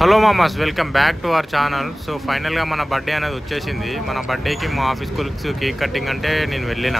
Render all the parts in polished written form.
Hello మామాస్, welcome back to our channel. So ఫైనల్గా మన బర్త్డే అనేది వచ్చేసింది. మన బర్త్డేకి మా ఆఫీస్ కొలీగ్స్ కేక్ కటింగ్ అంటే నేను వెళ్ళిన.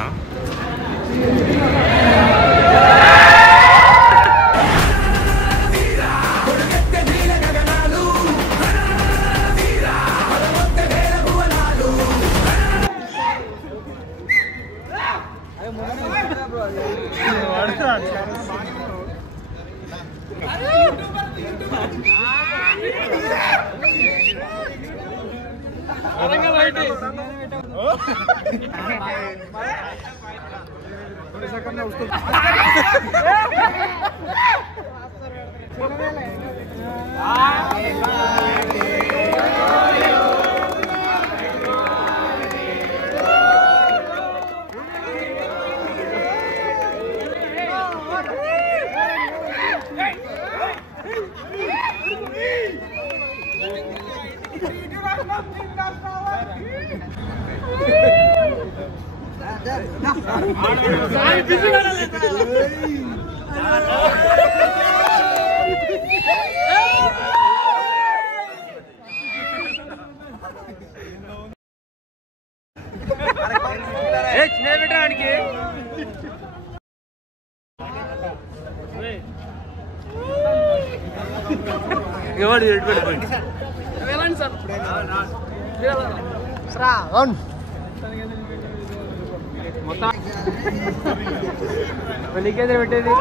పెట్టేది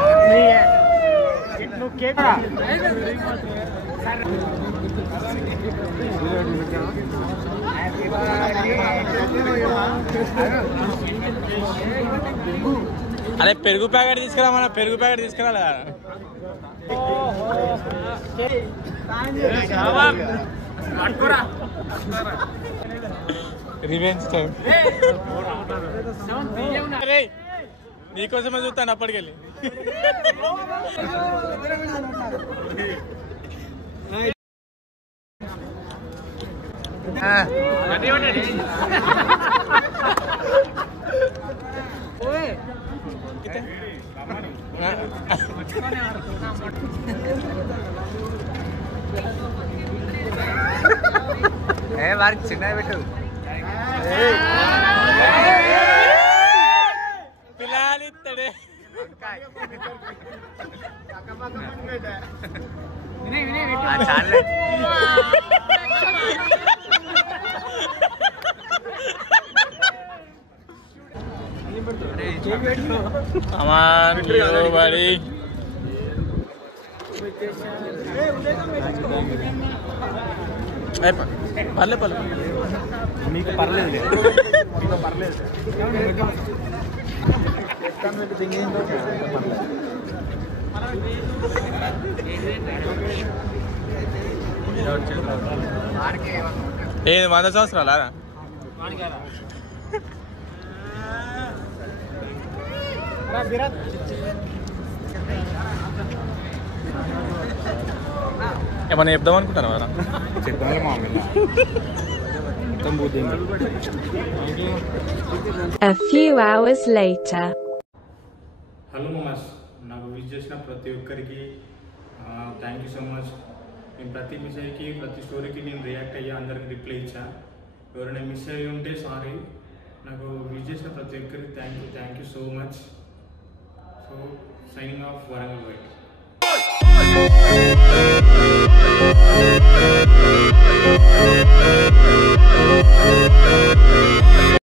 అరే పెరుగు ప్యాకెట్ తీసుకురా, మన పెరుగు ప్యాకెట్ తీసుకురా. రివెంజ్ టైం నీకోసమే చూస్తాను అప్పటికెళ్ళి. వారికి చిన్న పెట్టు పిల్లాలిస్తాడే. పర్లేదు పర్లేదు, మీకు పర్లేదు, మీకు పర్లేదు. ఏది 100 సంవత్సరాలా? ఏమన్నా చెప్దాం అనుకుంటాను కదా, చెప్పాలి మామూలు. A few hours later. Hello మామాస్, నాకు విష్ చేసిన ప్రతి ఒక్కరికి థ్యాంక్ యూ సో మచ్. నేను ప్రతి మెసేజ్కి ప్రతి స్టోరీకి నేను రియాక్ట్ అయ్యా, అందరికి రిప్లై ఇచ్చా. ఎవరైనా మిస్ అయ్యి ఉంటే సారీ. నాకు విష్ చేసిన ప్రతి ఒక్కరికి thank you so much. So signing off, Warangal white.